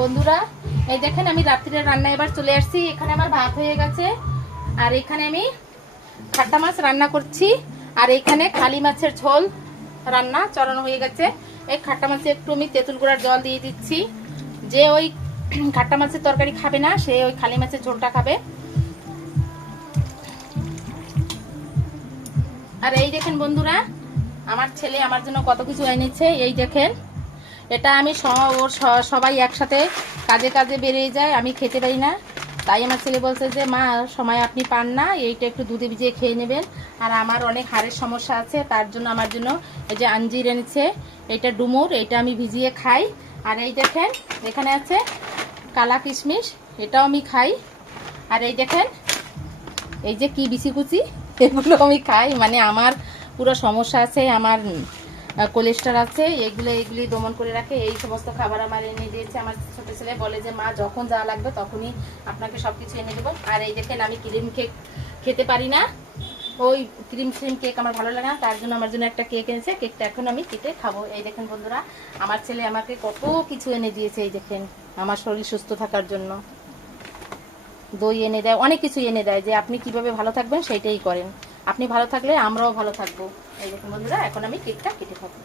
বন্ধুরা, এই দেখেন আমি রাত্রির রান্না এবার চলে আসছি। এখানে আমার ভাত হয়ে গেছে, আর এখানে আমি খাট্টা মাছ রান্না করছি, আর এখানে খালি মাছের ঝোল রান্না চড়ানো হয়ে গেছে। এই খাট্টা মাছে একটু আমি তেঁতুল গুঁড়ার জল দিয়ে দিচ্ছি। যে ওই খাট্টা মাছের তরকারি খাবে না, সে ওই খালি মাছের ঝোলটা খাবে। আর এই দেখেন বন্ধুরা, আমার ছেলে আমার জন্য কত কিছু এনেছে। এই দেখেন, এটা আমি সবাই একসাথে কাজে কাজে বেরিয়ে যায়, আমি খেতে পারি না। তাই আমার ছেলে বলছে যে মা, সময় আপনি পান না, এইটা একটু দুধে ভিজিয়ে খেয়ে নেবেন। আর আমার অনেক হাড়ের সমস্যা আছে, তার জন্য আমার জন্য এই যে আঞ্জির এনেছে, এটা ডুমুর, এইটা আমি ভিজিয়ে খাই। আর এই দেখেন এখানে আছে কালা কিশমিশ, এটাও আমি খাই। আর এই দেখেন এই যে কি বিচিকুচি, এগুলো আমি খাই। মানে আমার পুরো সমস্যা আছে, আমার কোলেস্ট্রল আছে, এগুলি দমন করে রাখে। এই সমস্ত খাবার আমার এনে দিয়েছে আমার ছোট ছেলে। বলে যে মা, যখন যা লাগবে তখনই আপনাকে সবকিছু এনে দেবো। আর এই দেখেন আমি ক্রিম কেক খেতে পারি না, ওই ক্রিম কেক আমার ভালো লাগে না, তার জন্য আমার জন্য একটা কেক এনেছে। কেকটা এখন আমি কেটে খাবো। এই দেখেন বন্ধুরা, আমার ছেলে আমাকে কত কিছু এনে দিয়েছে। এই দেখেন, আমার শরীর সুস্থ থাকার জন্য দই এনে দেয়, অনেক কিছু এনে দেয়, যে আপনি কিভাবে ভালো থাকবেন সেইটাই করেন। আপনি ভালো থাকলে আমরাও ভালো থাকবো। এই দেখুন বন্ধুরা, এখন আমি কেকটা কেটে খাবো।